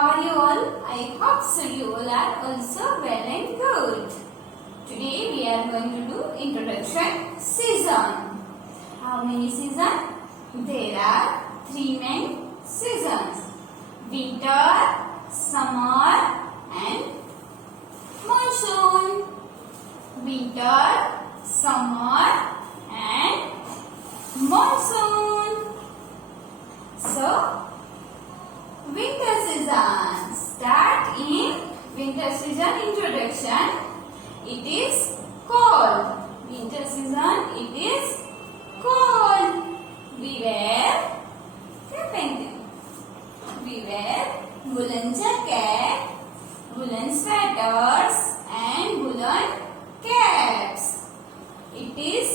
How are you all? I hope so you all are also well and good. Today we are going to do introduction season. How many seasons? There are three main seasons: winter, summer and monsoon. Winter, summer and monsoon. So winter season. Start in winter season introduction. It is cold. Winter season it is cold. We wear woolen jacket, woolen sweaters and woolen caps. It is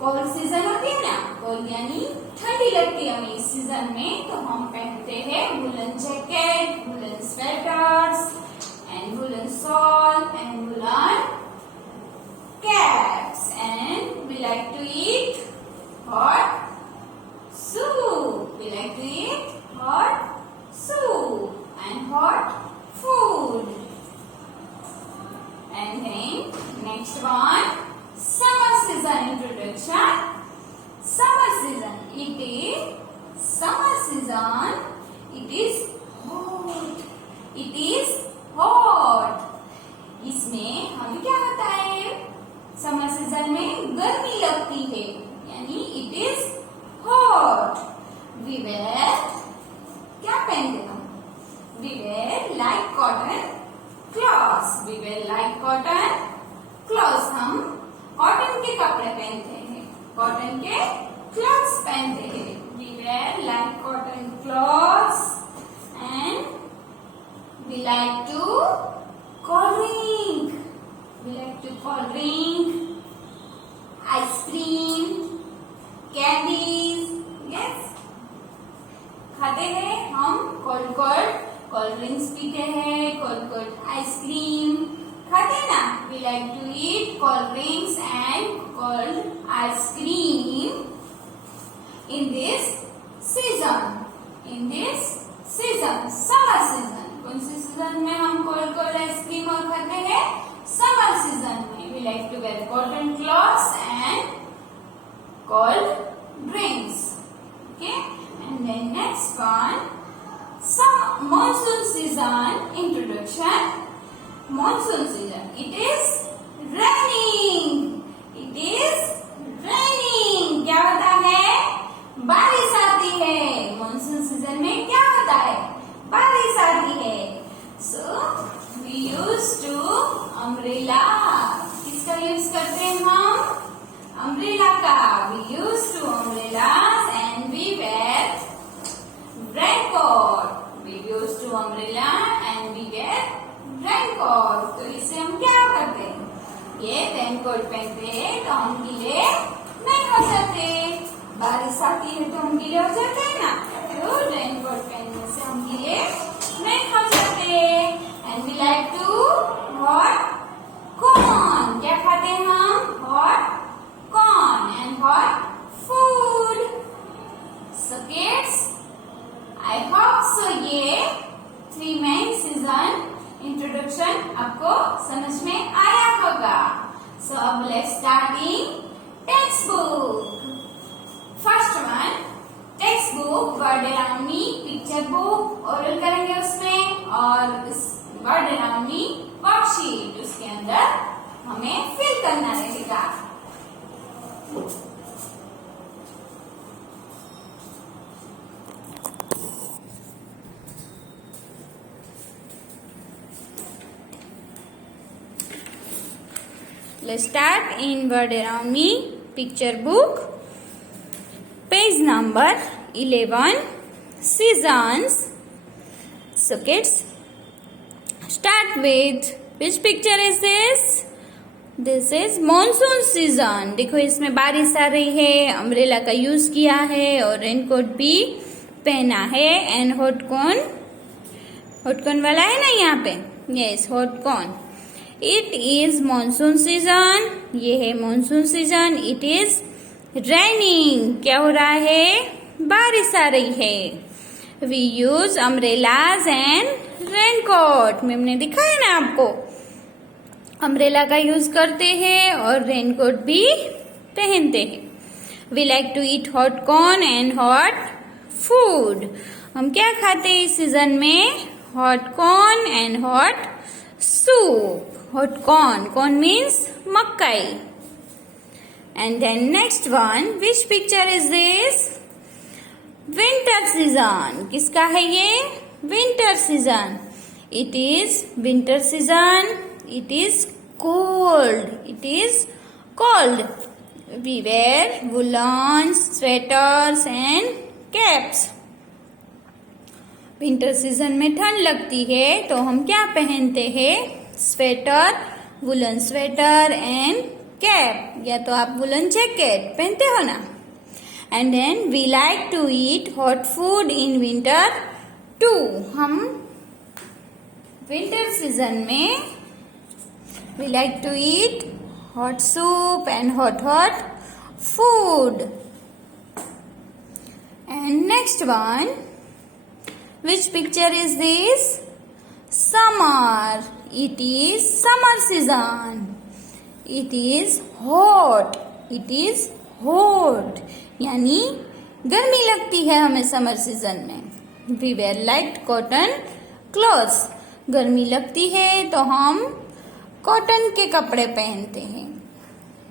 cold season होती है ना, cold यानी ठंडी लगती है हमें इस season में, तो हम पहनते हैं woollen jacket, woollen sweaters and woollen shawl and woollen caps and we like to eat hot soup. We like to eat hot soup and hot food. And then next one, summer season introduction. Summer season. It is summer season. It is hot. It is hot. इसमें हमें क्या होता है? Summer season में गर्मी लगती है, यानी it is hot. We wear, क्या पहनते हम? We wear light cotton clothes. We wear light cotton clothes. हम कॉटन के कपड़े पहनते हैं, कॉटन के क्लॉथ्स पहनते हैं. We wear light cotton clothes and we like to cold drink. We like to cold drink, ice cream, candies. Yes, खाते हैं हम कोल्ड कोल्ड ड्रिंक्स पीते हैं, कोल्ड आइसक्रीम खाते हैं ना. We like to eat cold drinks and cold ice cream in this season. In this season, summer season. कौन से सीजन में हम कोल्ड आइसक्रीम और खाते हैं? समर सीजन में. We like to wear cotton clothes and cold drinks. Okay, and then next one, some monsoon season introduction. Monsoon season, it is raining. It is raining. क्या होता है? बारिश आती है. monsoon season में क्या होता है? बारिश आती है. So we used to umbrella. किसका यूज करते हैं हम? Umbrella का. We used to umbrellas and we wear raincoat. We used to umbrella and we wear raincoat. तो इससे हम क्या करते हैं? ये रेनकोट पहनते हैं तो हम गीले नहीं हो सकते. बारिश आती है तो हम गीले हो जाते हैं ना, तो रेनकोट पहनने से हम गीले नहीं हो सकते. And we like to hot corn. क्या खाते हैं हम? hot corn and hot food. So kids, I hope so ये three main season introduction आपको समझ में आया होगा. So अब let's start in textbook. First one, textbook, word around me, picture book, oral करेंगे उसमें, और word around me worksheet उसके अंदर हमें fill करना रहेगा. Let's start in word around me picture book, page number 11, seasons. So kids, start with which picture is this? This is monsoon season. देखो इसमें बारिश आ रही है, अम्ब्रेला का यूज किया है और रेनकोट भी पहना है. एंड हॉट कॉर्न वाला है ना यहाँ पे. Yes, hot corn. It is monsoon season. ये है monsoon season. It is raining. क्या हो रहा है? बारिश आ रही है. We use umbrellas and raincoat. Ma'am ने दिखाया ना आपको, अम्ब्रेला का यूज करते हैं और रेनकोट भी पहनते हैं। We like to eat hot corn and hot food. हम क्या खाते हैं इस सीजन में? Hot corn and hot soup. Hot corn, corn means मक्काई। And then next one, which picture is this? Winter season. किसका है ये? Winter season. It is winter season. It is cold. It is cold. We wear woolens, sweaters and caps. Winter season में ठंड लगती है तो हम क्या पहनते हैं? Sweater, woollen sweater and cap, या तो आप वुलन जैकेट पहनते हो ना। And then we like to eat hot food in winter too. हम विंटर सीजन में we like to eat hot soup and hot food. And next one, which picture is this? Summer. It is summer season. It is hot. It is hot. यानी गर्मी लगती है हमें summer season में। We wear light cotton clothes. गर्मी लगती है तो हम कॉटन के कपड़े पहनते हैं।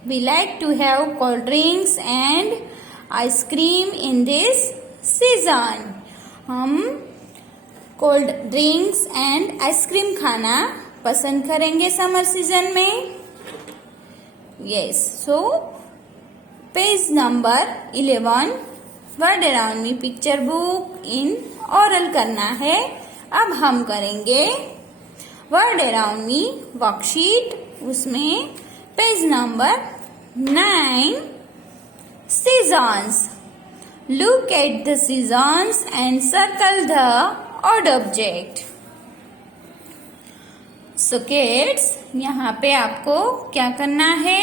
We like to have cold drinks and ice cream in this season. हम कोल्ड ड्रिंक्स एंड आइसक्रीम खाना पसंद करेंगे समर सीजन में। Yes, so page number 11, word around me picture book in oral करना है। अब हम करेंगे वर्ड अराउंड मी वर्कशीट। उसमें page number 9, seasons. Look at the seasons and circle the odd object. So kids, यहाँ पे आपको क्या करना है?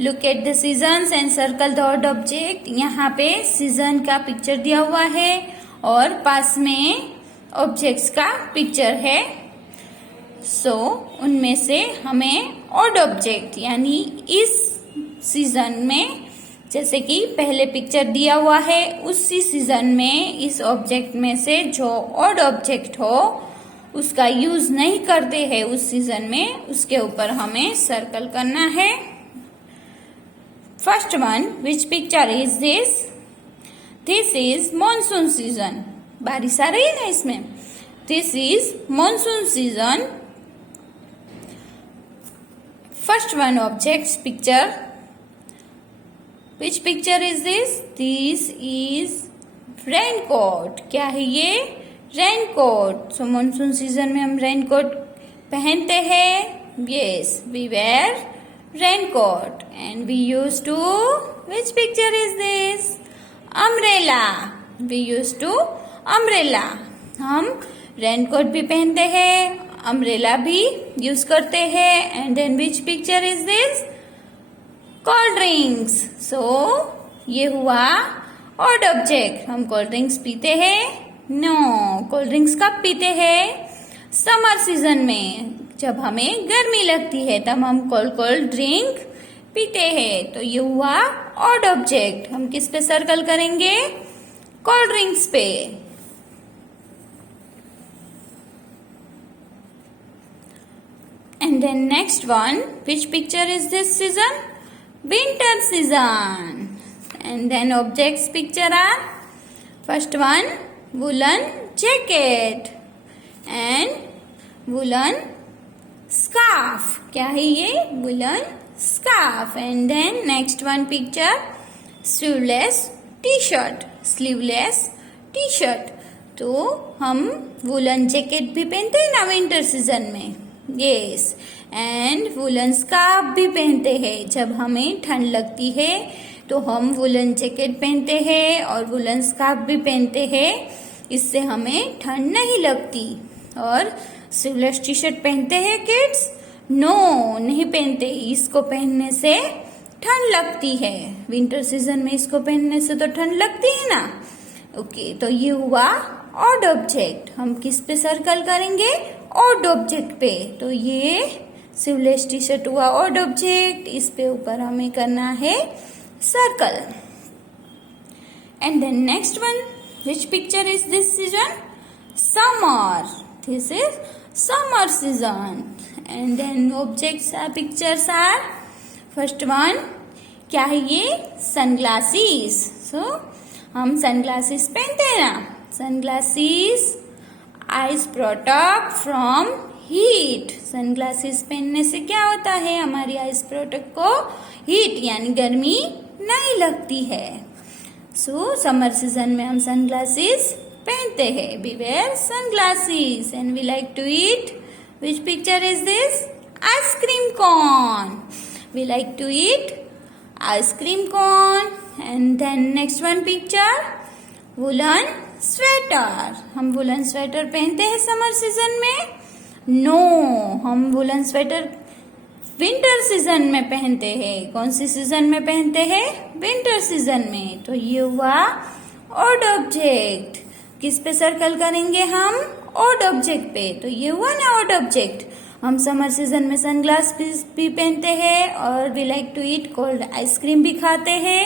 Look at the seasons and circle the odd object. यहाँ पे सीजन का पिक्चर दिया हुआ है और पास में ऑब्जेक्ट्स का पिक्चर है। So उनमें से हमें ऑड ऑब्जेक्ट यानी इस सीजन में, जैसे कि पहले पिक्चर दिया हुआ है उसी सीजन में इस ऑब्जेक्ट में से जो ऑड ऑब्जेक्ट हो उसका यूज नहीं करते हैं उस सीजन में, उसके ऊपर हमें सर्कल करना है। First one, which picture is this? This is monsoon season. बारिश आ रही है ना इसमें। This is monsoon season. First one object picture. Which picture is this? This is raincoat. क्या है ये? Raincoat. So monsoon season में हम raincoat पहनते हैं। Yes, we wear raincoat and we used to. Which picture is this? Umbrella. We used to umbrella. हम raincoat भी पहनते हैं, umbrella भी यूज करते हैं। And then which picture is this? Cold drinks. So ये हुआ ऑड ऑब्जेक्ट। हम कोल्ड ड्रिंक्स पीते हैं? नो, कोल्ड ड्रिंक्स कब पीते हैं? समर सीजन में, जब हमें गर्मी लगती है तब हम कोल्ड ड्रिंक पीते हैं। तो ये हुआ ऑड ऑब्जेक्ट। हम किस पे सर्कल करेंगे? कोल्ड ड्रिंक्स पे। And then next one, which picture is this season? Winter season. And then objects picture are, first one, woolen jacket and woolen scarf. क्या है ये? woolen scarf. And then next one picture, sleeveless t-shirt. sleeveless t-shirt. तो हम woolen jacket भी पहनते हैं ना winter season में। Yes. एंड वुलन स्कार्फ भी पहनते हैं। जब हमें ठंड लगती है तो हम वुलन जैकेट पहनते हैं और वुलन स्कार्फ भी पहनते हैं, इससे हमें ठंड नहीं लगती। और स्लीवलेस टी शर्ट पहनते हैं किड्स? नो, नहीं पहनते। इसको पहनने से ठंड लगती है। विंटर सीजन में इसको पहनने से तो ठंड लगती है ना। ओके, तो ये हुआ ऑड ऑब्जेक्ट। हम किस पे सर्कल करेंगे? ऑड ऑब्जेक्ट पे। तो ये स्लीवलेस टी शर्ट हुआ ऑड ऑब्जेक्ट, इस पे ऊपर हमें करना है circle. And then next one, which picture is this season? Summer. This is summer season. And then objects are, pictures are, first one क्या है ये? सनग्लासेस। सो हम सनग्लासेस पहनते हैं ना, sunglasses eyes protect from heat. Sunglasses पहनने से क्या होता है? हमारी आईज प्रोटेक्ट को हीट यानी गर्मी नहीं लगती है। सो समर सीजन में हम सनग्लासेस पहनते हैं। We wear sunglasses and we like to eat, which picture is this? Ice cream cone. We like to eat ice cream cone. And then next one picture, woolen sweater. हम woollen sweater पहनते हैं summer season में? No, हम woollen sweater winter season में पहनते हैं। कौन सी season में पहनते हैं? विंटर सीजन में। तो ये हुआ ऑड ऑब्जेक्ट। किस पे सर्कल करेंगे हम? ऑड ऑब्जेक्ट पे। तो ये हुआ ना ऑड ऑब्जेक्ट। हम समर सीजन में सनग्लास भी पहनते हैं और we like to eat cold ice cream भी खाते हैं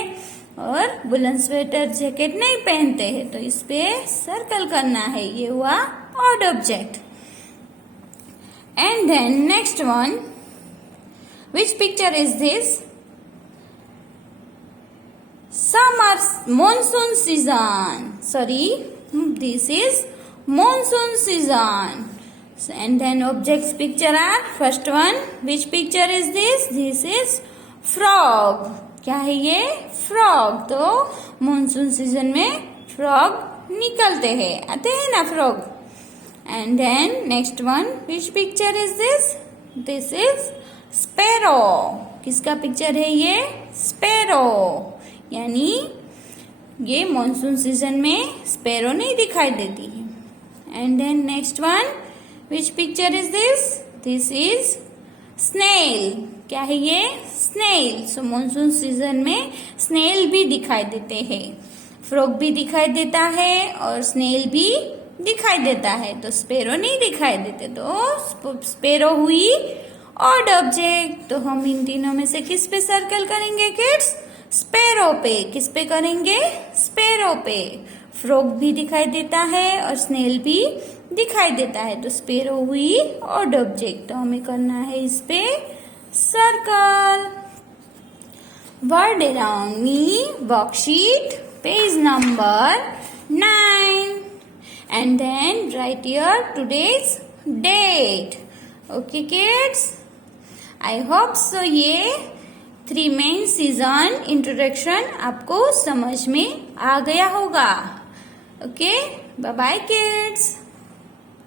और वुलन स्वेटर जैकेट नहीं पहनते हैं। तो इस पे सर्कल करना है। ये हुआ odd object. And then next one, which picture is this? Summer monsoon season. Sorry, this is monsoon season. And then objects picture are, first one, which picture is this? This is frog. क्या है ये? frog। तो monsoon season में frog निकलते हैं, आते हैं ना frog। And then next one, which picture is this? This is sparrow. किसका पिक्चर है ये? sparrow। यानी ये मानसून सीजन में स्पैरो नहीं दिखाई देती है। And then next one, which picture is this? This is snail. क्या है ये? snail. So मानसून सीजन में स्नेल भी दिखाई देते हैं, फ्रॉग भी दिखाई देता है और स्नेल भी दिखाई देता है। तो स्पैरो नहीं दिखाई देते। तो स्पैरो हुई ऑड ऑब्जेक्ट। तो हम इन तीनों में से किस पे सर्कल करेंगे किड्स? स्पैरो पे। किस पे करेंगे? स्पैरो पे। फ्रॉग भी दिखाई देता है और स्नेल भी दिखाई देता है। तो स्पैरो हुई ऑड ऑब्जेक्ट। तो हमें करना है इस पे circle. World around me worksheet, page number 9 and then write your today's date. Okay kids, I hope so ये 3 मेन सीजन इंट्रोडक्शन आपको समझ में आ गया होगा। Okay, bye bye kids.